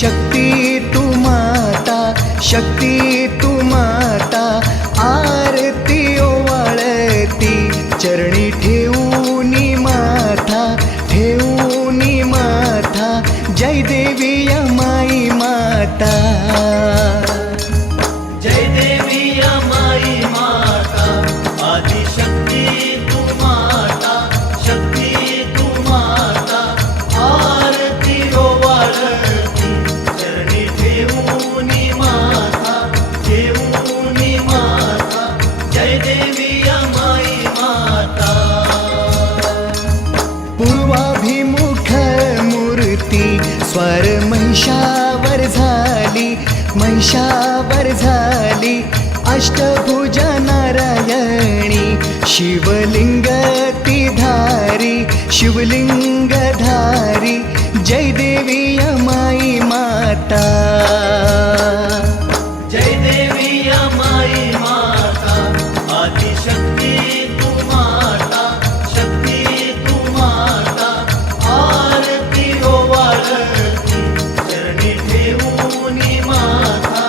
आदिशक्ती तू माता, शक्ती तू माता, आरती ओवाळती चरणी ठेवूनी माथा, ठेवूनी माथा, जय देवी माई माता, जय देवी माई माता, आदिशक्ती तू माता, शक्ती तू माता, आरती ओवाळती चरणी ठेवूनी माथा, ठेवूनी माथा, जय देवी माई माता. पूर्वाभिमुख मूर्ती स्वर महिषावर झाली, महिषावर झाली, अष्टभुजा नारायणी, शिवलिंग ती धारी, शिवलिंग धारी, जय देवी माई माता, जय देवी माई माता, आदिशक्ती तू माता, शक्ती तू माता, आरती ओवाळती चरणी ठेवूनी माथा,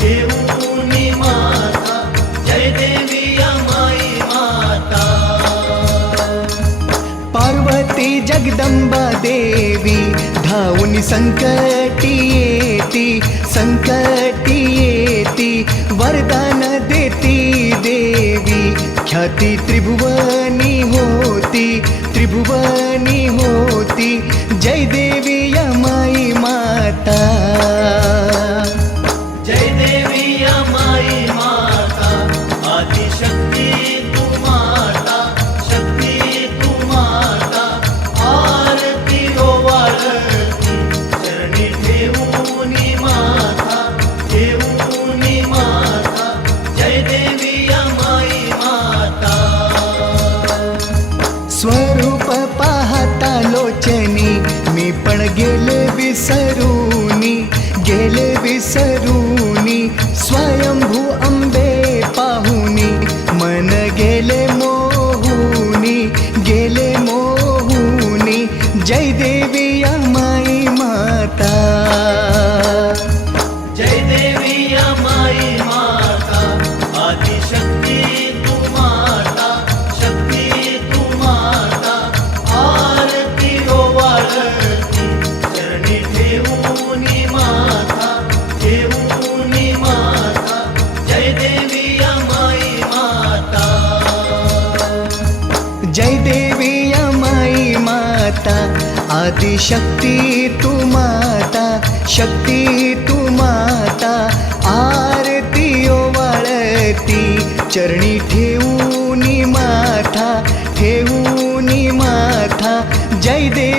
ठेवूनी माथा, जय देवी माई माता. पार्वती जगदंबा देवी धावून संकटी येती, संकटी येती, वरदान देती देवी, ख्याती त्रिभुवनी होती, त्रिभुवनी होती, जय देवी माई माता, जय देवी माई माता, आदिशक्ती तू माता, शक्ती तू माता, आरती ओवाळती चरणी ठेवूनी माथा, ठेवूनी माथा, जय देवी माई माता. स्वरूप पाहता लोचनी मी पण गेले विसरूनी, गेले विसरूनी, स्वयंभू अंबे पाहुनी, मन गेले मोहुनी, गेले मोहुनी, जय देवी माई माता, जय देवी माई माता, आदिशक्ती तू माता, शक्ती तू माता, आरती ओवाळती चरणी ठेवूनी माथा, ठेवूनी माथा, जय देवी माई माता, जय देवी माई माता, आदिशक्ती तू माता, शक्ती तू माता, आरती ओवाळती चरणी ठेवूनी माथा, ठेवूनी माथा, जय देवी